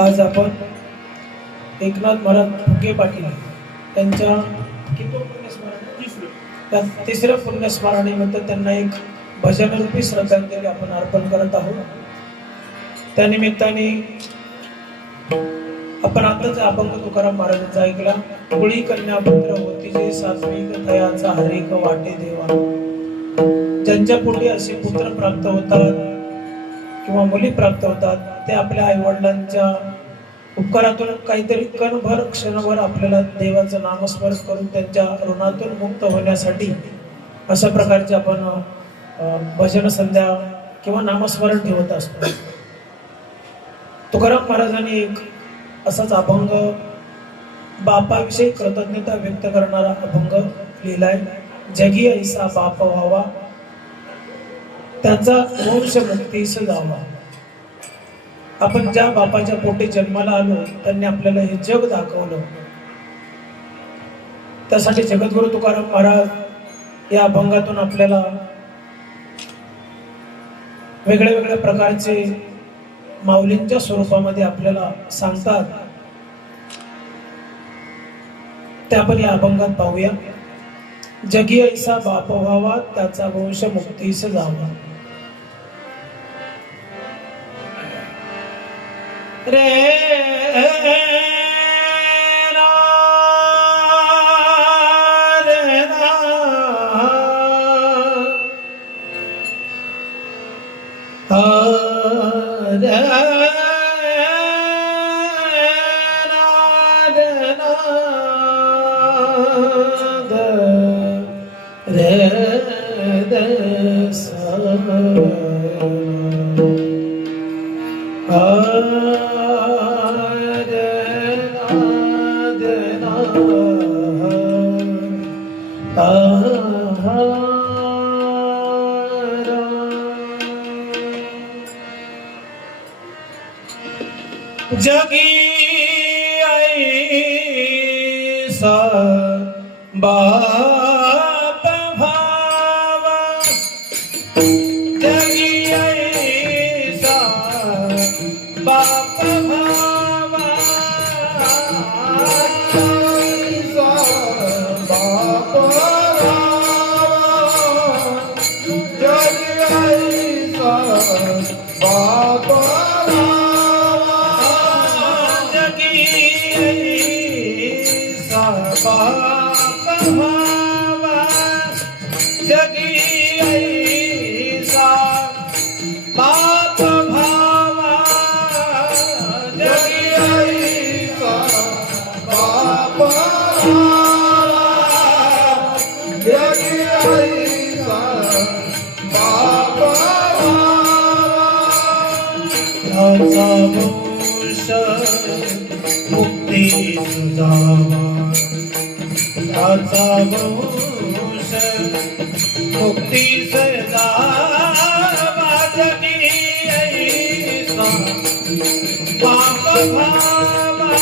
आज आपण एकनाथ महाराज फुके पाटील त्यांच्या तिसऱ्या पुण्यस्मरणेनिमित्त त्यांना एक भजनरूपी श्रद्धांजली आपण अर्पण करत आहोत। त्या निमित्ताने आपण आताच अभंग तुकाराम महाराजांचा ऐकला। कुळी कन्या पुत्र होती जे सात्विक दयाचा हरेक वाटे देवा। ज्यांच्या पोटी असे पुत्र प्राप्त होतात किंवा मुली प्राप्त होतात ते आपल्या आई वडिलांच्या उपकारातून काहीतरी कणभर क्षणभर आपल्याला देवाचं नामस्मरण करून त्यांच्या ऋणातून मुक्त होण्यासाठी अशा प्रकारचे आपण भजन संध्या किंवा नामस्मरण ठेवत असतो। तुकाराम महाराजांनी एक असाच अभंग बापाविषयी कृतज्ञता व्यक्त करणारा अभंग लिहिलाय। जगी ऐसा बाप व्हावा त्याचा वंश मुक्तीस जावा। आपण ज्या बापाच्या पोटी जन्माला आलो त्यांनी आपल्याला हे जग दाखवलं। त्यासाठी जगद्गुरु तुकाराम महाराज या अभंगातून आपल्याला वेगळ्या वेगळ्या प्रकारचे माऊलींच्या स्वरूपामध्ये आपल्याला सांगतात। ते आपण या अभंगात पाहूया। जगी ऐसा बाप व्हावा त्याचा वंश मुक्तीस जावा। रे जगी ऐसा बाप भावा जगी ऐसा बाप भावा ऐसा बाप जगी ऐसा बाप जगी ऐसा बाप भावा जगी ऐसा बाप जगी ऐसा बाप त्याचा वंश मुक्ती जावा त्याचा वंश मुक्ती जावा। जगी ऐसा बाप भावा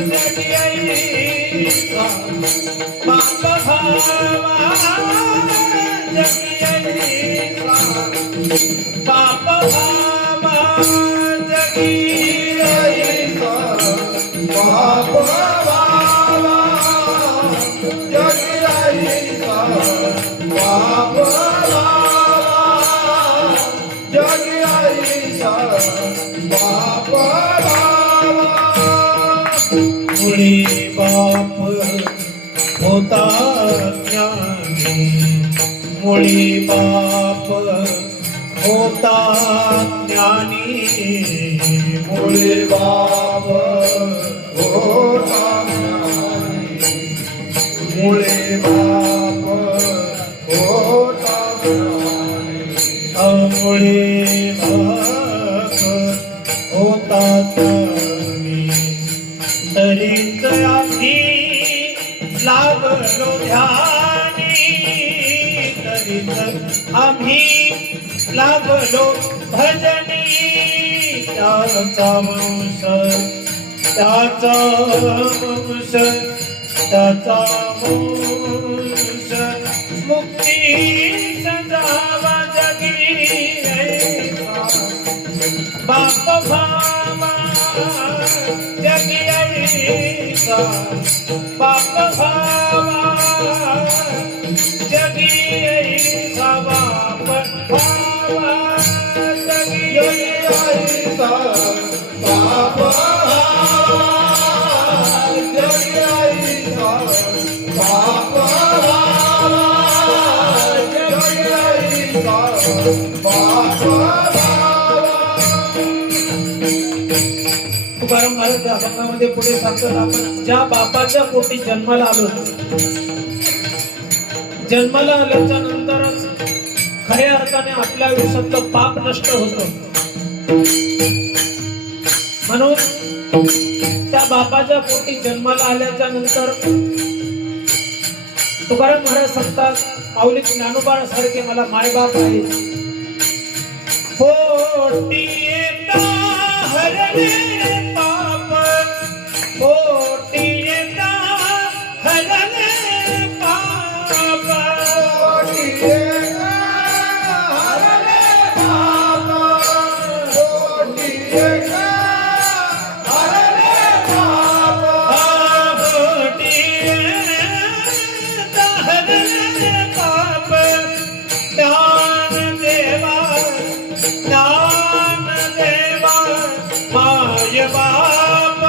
जगी ऐसा बाप भावा जगी ऐसा बाप भावा जगी ऐसा बाप भावा जगी ऐसा बाप जगी ऐसा बाप मुळी बाप होता ज्ञानी मुळी बाप होता ज्ञानी मुळी बाप होता मुळे बाप होता मुळे बाप होता तरीच आधी लागलो ध्यानी तरीच आम्ही लागलो भजनी त्याचा वंश त्याचा वंश त्याचा वंश मुक्ती जावा। जगी ऐसा बाप भावा जगी ऐसा बाप भावा जगी ऐसा बाप भावा जगी ऐसा बाप भावा जगी ऐसा बाप भावा जगी ऐसा बाप तुकाराम महाराज या अभंगामध्ये पुढे सांगतात, आपण ज्या बापाच्या पोटी जन्माला आलो, जन्माला आल्याच्या नंतरच खऱ्या अर्थाने आपल्या आयुष्यातलं पाप नष्ट होतं. म्हणून त्या बापाच्या पोटी जन्माला आल्याच्या नंतर तुकाराम महाराज सांगतात, माऊली ज्ञानोबा सारखे मला मायबाप आहे. पोटी येता हरणे पाप, पोटी येता हरणे पाप, पोटी येता हरणे पाप, पोटी येता हरणे पाप, पोटी येता हरणे पाप. ज्ञान देवा ज्ञान देवा माय बाप,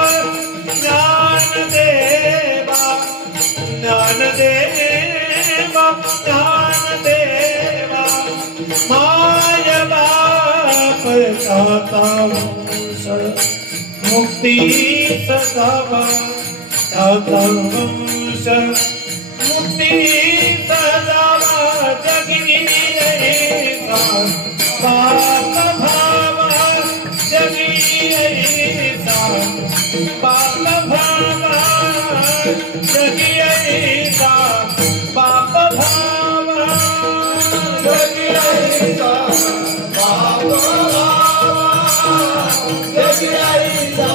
ज्ञान देवा ज्ञान देवा ज्ञान देवा माय बाप. दाता वंश मुक्ती सदावा, दाता वंश मुक्ती सदावा जगी ऐसा बाप भावा जगी ऐसा बाप भावा जगी ऐसा बाप भावा जगी ऐसा बाप भावा जगी ऐसा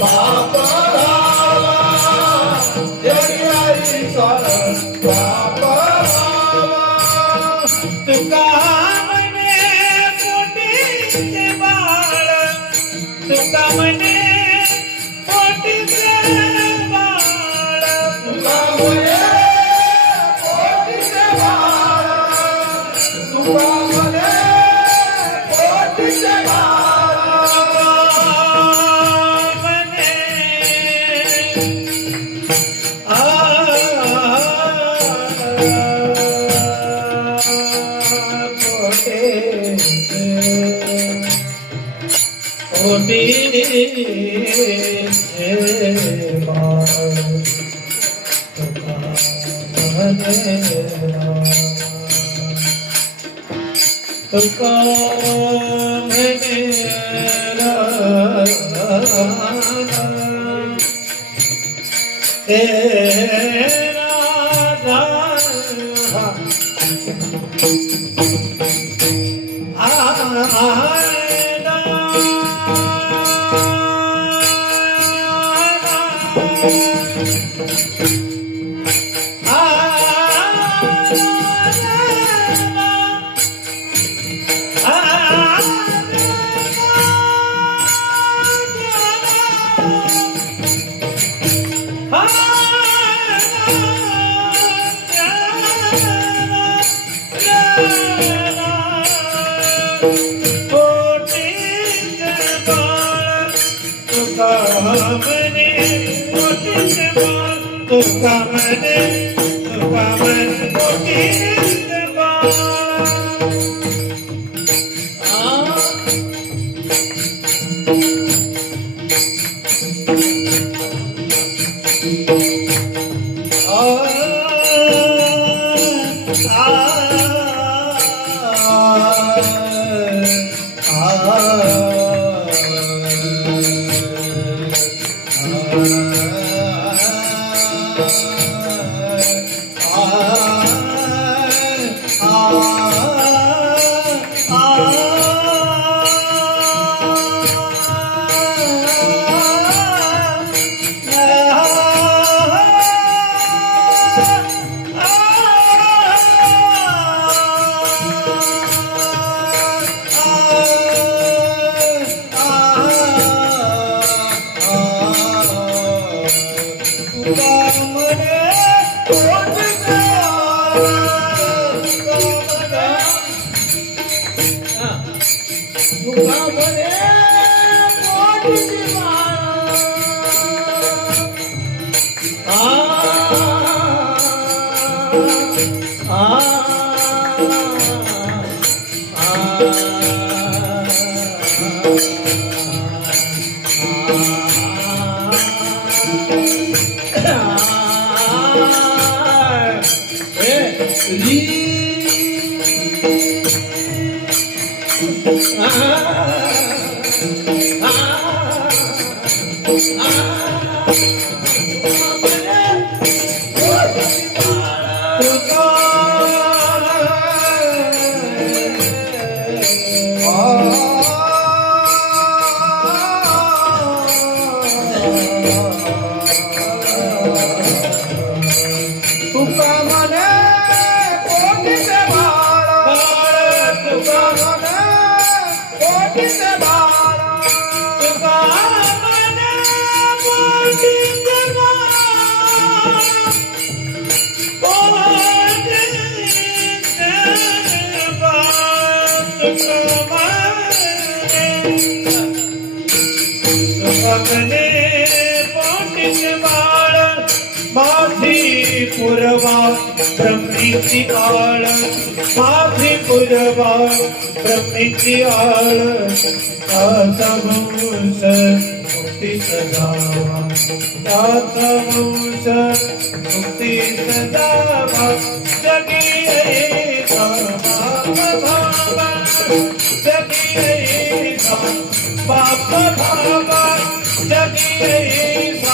बाप भावा जगी ऐसा बाप भावा. तुका म्हणे पोटीचे बाळ, तुका म्हणे पोटीचे बाळ, तुका म्हणे पोटीचे बाळ, तुका म्हणे पोटीचे बाळ म्हणे. तुका मेरा तेरा बरे पोटीची बाळ माझी पुरवा ब्रह्मीची आळ माझी पुरवा ब्रह्मीची आळ त्याचा वंश मुक्तीचा जावा त्याचा वंश मुक्तीचा जावा जगी ऐसा बाप भावा जगी ऐसा बाप भावा जगी ऐसा